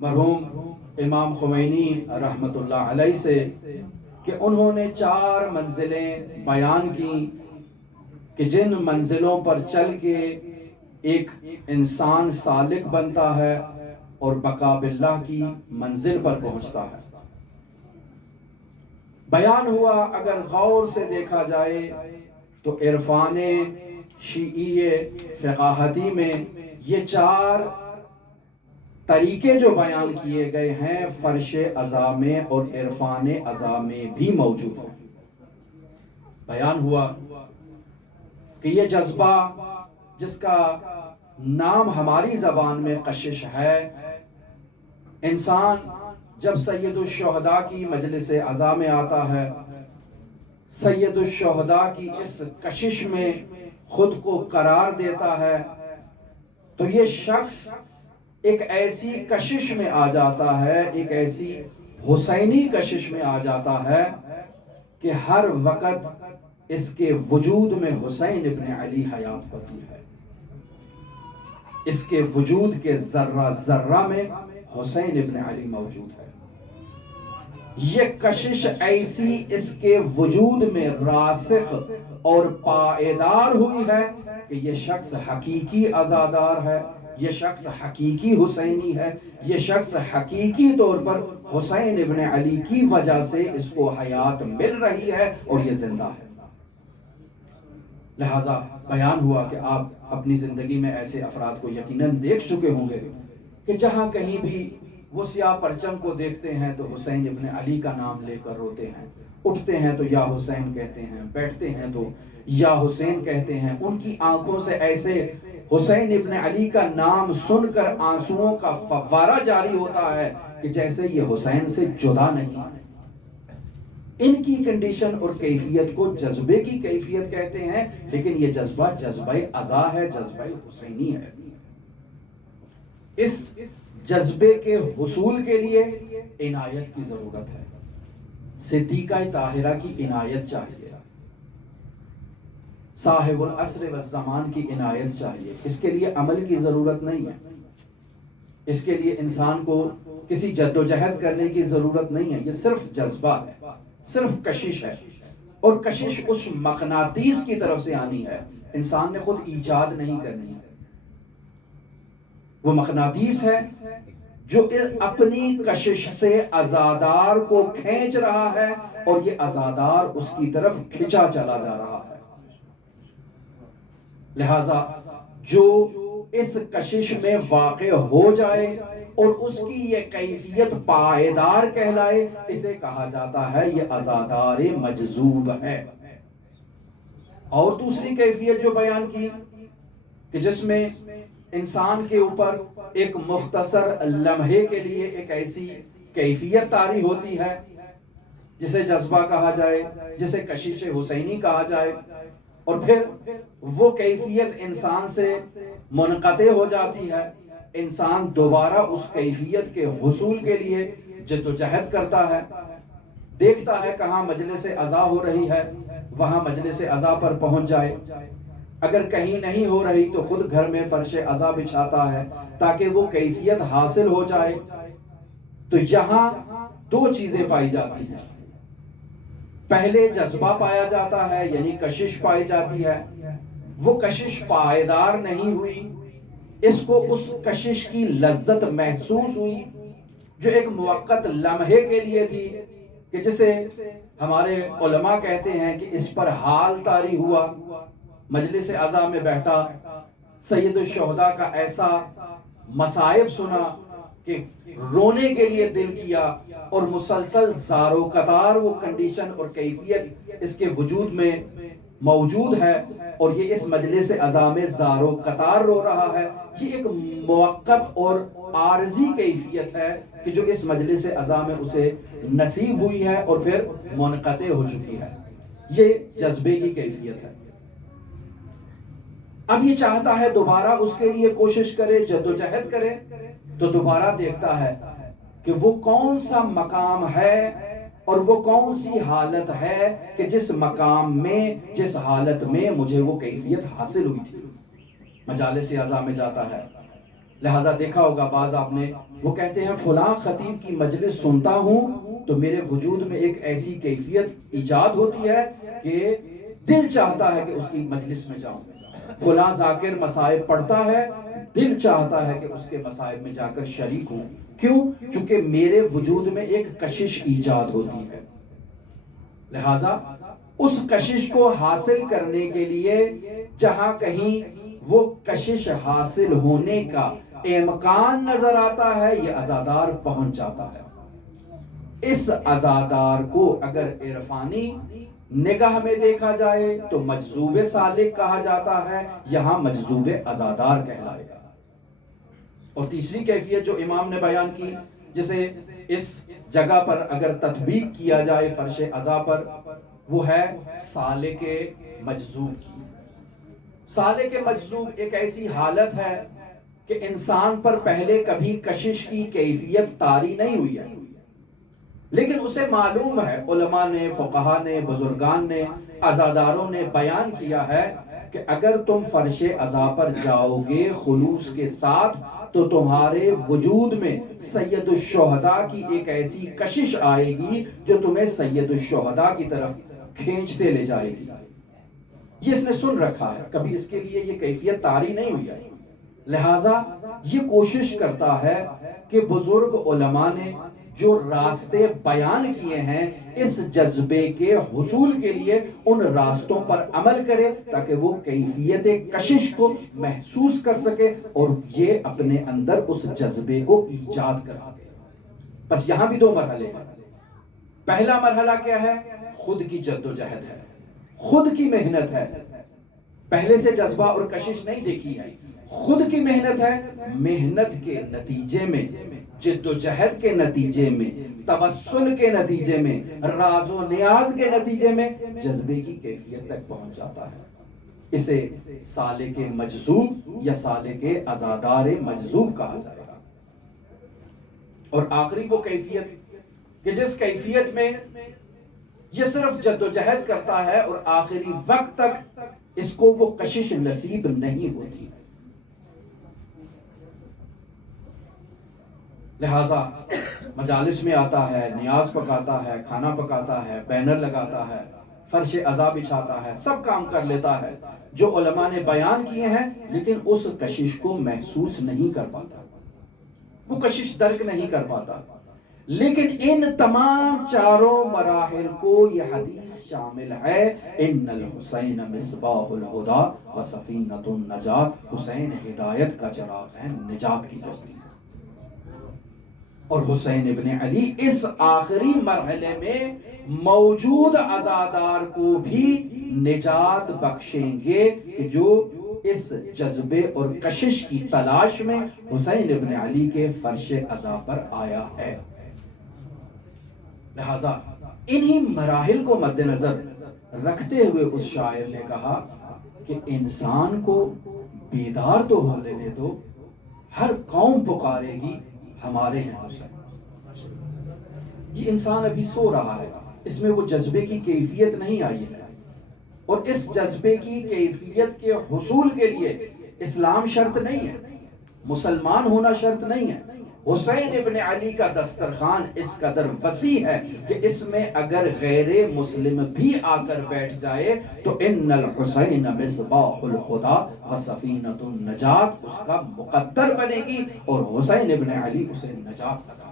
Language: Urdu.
مرحوم امام خمینی رحمۃ اللہ علیہ سے کہ انہوں نے 4 منزلیں بیان کی کہ جن منزلوں پر چل کے ایک انسان سالک بنتا ہے اور بقا باللہ کی منزل پر پہنچتا ہے۔ بیان ہوا اگر غور سے دیکھا جائے تو عرفان شیعی فقاہتی میں یہ 4 طریقے جو بیان کیے گئے ہیں فرش عزا میں اور عرفان عزا میں بھی موجود ہیں۔ بیان ہوا کہ یہ جذبہ جس کا نام ہماری زبان میں کشش ہے، انسان جب سید الشہداء کی مجلس عزا میں آتا ہے، سید الشہداء کی اس کشش میں خود کو قرار دیتا ہے، تو یہ شخص ایک ایسی کشش میں آ جاتا ہے، ایک ایسی حسینی کشش میں آ جاتا ہے کہ ہر وقت اس کے وجود میں حسین ابن علی حیات پذیر ہے، اس کے وجود کے ذرہ ذرہ میں حسین ابن علی موجود ہے۔ یہ کشش ایسی اس کے وجود میں راسخ اور پائیدار ہوئی ہے کہ یہ شخص حقیقی عزادار ہے، یہ شخص حقیقی حسینی ہے، یہ شخص حقیقی طور پر حسین ابن علی کی وجہ سے اس کو حیات مل رہی ہے اور یہ زندہ ہے۔ لہذا بیان ہوا کہ آپ اپنی زندگی میں ایسے افراد کو یقیناً دیکھ چکے ہوں گے کہ جہاں کہیں بھی وہ سیاہ پرچم کو دیکھتے ہیں تو حسین ابن علی کا نام لے کر روتے ہیں، اٹھتے ہیں تو یا حسین کہتے ہیں، بیٹھتے ہیں تو یا حسین کہتے ہیں۔ ان کی آنکھوں سے ایسے حسین ابن علی کا نام سن کر آنسوؤں کا فوارہ جاری ہوتا ہے کہ جیسے یہ حسین سے جدا نہیں۔ ان کی کنڈیشن اور کیفیت کو جذبے کی کیفیت کہتے ہیں، لیکن یہ جذبہ جذبہ عزا ہے، جذبہ حسینی ہے۔ اس جذبے کے حصول کے لیے عنایت کی ضرورت ہے، صدیقہ طاہرہ کی عنایت چاہیے، صاحب العصر والزمان کی عنایت چاہیے۔ اس کے لیے عمل کی ضرورت نہیں ہے، اس کے لیے انسان کو کسی جد و جہد کرنے کی ضرورت نہیں ہے، یہ صرف جذبہ ہے، صرف کشش ہے، اور کشش اس مقناطیس کی طرف سے آنی ہے، انسان نے خود ایجاد نہیں کرنی ہے۔ وہ مقناطیس ہے جو اپنی کشش سے عزادار کو کھینچ رہا ہے اور یہ عزادار اس کی طرف کھچا چلا جا رہا ہے۔ لہذا جو اس کشش میں واقع ہو جائے اور اس کی یہ کیفیت پائیدار کہلائے، اسے کہا جاتا ہے یہ عزادار مجذوب ہے۔ اور دوسری کیفیت جو بیان کی کہ جس میں انسان کے اوپر ایک مختصر لمحے کے لیے ایک ایسی کیفیت طاری ہوتی ہے جسے جذبہ کہا جائے، جسے کشش حسینی کہا جائے، اور پھر وہ کیفیت انسان سے منقطع ہو جاتی ہے، انسان دوبارہ اس کیفیت کے حصول کے لیے جد و جہد کرتا ہے، دیکھتا ہے کہاں مجلس عزا ہو رہی ہے، وہاں مجلس عزا پر پہنچ جائے، اگر کہیں نہیں ہو رہی تو خود گھر میں فرش عزا بچھاتا ہے تاکہ وہ کیفیت حاصل ہو جائے۔ تو یہاں 2 چیزیں پائی جاتی ہیں، پہلے جذبہ پایا جاتا ہے یعنی کشش پائی جاتی ہے، وہ کشش پائیدار نہیں ہوئی، اس کو اس کشش کی لذت محسوس ہوئی جو ایک موقت لمحے کے لیے تھی، کہ جسے ہمارے علماء کہتے ہیں کہ اس پر حال طاری ہوا، مجلس عزا میں بیٹھا، سید الشہداء کا ایسا مصائب سنا کہ رونے کے لیے دل کیا، اور مسلسل زار و قطار وہ کنڈیشن اور کیفیت اس کے وجود میں موجود ہے، اور یہ اس مجلس عزا میں زار و قطار رو رہا ہے۔ یہ ایک موقت اور عارضی کیفیت ہے کہ جو اس مجلس عزا میں اسے نصیب ہوئی ہے اور پھر منقطع ہو چکی ہے، یہ جذبے کی کیفیت ہے۔ اب یہ چاہتا ہے دوبارہ اس کے لیے کوشش کرے، جد و جہد کرے، تو دوبارہ دیکھتا ہے کہ وہ کون سا مقام ہے اور وہ کون سی حالت ہے کہ جس مقام میں، جس حالت میں مجھے وہ کیفیت حاصل ہوئی تھی۔ مجالس عزا میں جاتا ہے، لہٰذا دیکھا ہوگا بعض آپ نے، وہ کہتے ہیں فلاں خطیب کی مجلس سنتا ہوں تو میرے وجود میں ایک ایسی کیفیت ایجاد ہوتی ہے کہ دل چاہتا ہے کہ اس کی مجلس میں جاؤں، فلاں ذاکر مصائب پڑھتا ہے، دل چاہتا ہے کہ اس کے مصائب میں جا کر شریک ہوں، کیوں؟ چونکہ میرے وجود میں ایک کشش ایجاد ہوتی ہے۔ لہٰذا اس کشش کو حاصل کرنے کے لیے جہاں کہیں وہ کشش حاصل ہونے کا امکان نظر آتا ہے، یہ عزادار پہنچ جاتا ہے۔ اس عزادار کو اگر عرفانی نگاہ میں دیکھا جائے تو مجذوب سالک کہا جاتا ہے، یہاں مجذوب عزادار کہلائے گا۔ اور تیسری کیفیت جو امام نے بیان کی، جسے اس جگہ پر اگر تطبیق کیا جائے فرش عزا پر، وہ ہے سالک مجذوب کی۔ سالک مجذوب ایک ایسی حالت ہے کہ انسان پر پہلے کبھی کشش کی کیفیت طاری نہیں ہوئی ہے، لیکن اسے معلوم ہے، علماء نے، فقہا نے، بزرگان نے، عزاداروں نے بیان کیا ہے کہ اگر تم فرش عزا پر جاؤ گے خلوص کے ساتھ تو تمہارے وجود میں سید الشہداء کی ایک ایسی کشش آئے گی جو تمہیں سید الشہداء کی طرف کھینچتے لے جائے گی۔ یہ اس نے سن رکھا ہے، کبھی اس کے لیے یہ کیفیت طاری نہیں ہوئی ہے، لہٰذا یہ کوشش کرتا ہے کہ بزرگ علماء نے جو راستے بیان کیے ہیں اس جذبے کے حصول کے لیے ان راستوں پر عمل کرے تاکہ وہ کیفیت کشش کو محسوس کر سکے اور یہ اپنے اندر اس جذبے کو ایجاد کر سکے۔ بس یہاں بھی دو مرحلے ہیں۔ پہلا مرحلہ کیا ہے؟ خود کی جد و جہد ہے، خود کی محنت ہے، پہلے سے جذبہ اور کشش نہیں دیکھی ہے، خود کی محنت ہے، محنت کے نتیجے میں، جد و جہد کے نتیجے میں، توسل کے نتیجے میں، راز و نیاز کے نتیجے میں جذبے کی کیفیت تک پہنچ جاتا ہے۔ اسے سالک مجذوب یا سالک عزادار مجذوب کہا جائے گا۔ اور آخری وہ کیفیت کہ جس کیفیت میں یہ صرف جد و جہد کرتا ہے اور آخری وقت تک اس کو وہ کشش نصیب نہیں ہوتی، لہٰذا مجالس میں آتا ہے، نیاز پکاتا ہے، کھانا پکاتا ہے، بینر لگاتا ہے، فرش عزا بچھاتا ہے، سب کام کر لیتا ہے جو علماء نے بیان کیے ہیں، لیکن اس کشش کو محسوس نہیں کر پاتا، وہ کشش درک نہیں کر پاتا۔ لیکن ان تمام چاروں مراحل کو یہ حدیث شامل ہے، ان الحسین مصباح الہدی و سفینۃ النجات، حسین ہدایت کا چراغ ہے، نجات کی کشتی۔ اور حسین ابن علی اس آخری مرحلے میں موجود عزادار کو بھی نجات بخشیں گے کہ جو اس جذبے اور کشش کی تلاش میں حسین ابن علی کے فرش عزا پر آیا ہے۔ لہذا انہی مراحل کو مد نظر رکھتے ہوئے اس شاعر نے کہا کہ انسان کو بیدار تو ہو لینے دو، ہر قوم پکارے گی ہمارے ہیں حسین۔ یہ انسان ابھی سو رہا ہے، اس میں وہ جذبے کی کیفیت نہیں آئی ہے، اور اس جذبے کی کیفیت کے حصول کے لیے اسلام شرط نہیں ہے، مسلمان ہونا شرط نہیں ہے۔ حسین ابن علی کا دسترخوان اس قدر وسیع ہے کہ اس میں اگر غیر مسلم بھی آ کر بیٹھ جائے تو ان الحسین مصباح الہدی و سفینۃ النجات اس کا مقدر بنے گی اور حسین ابن علی اسے نجات عطا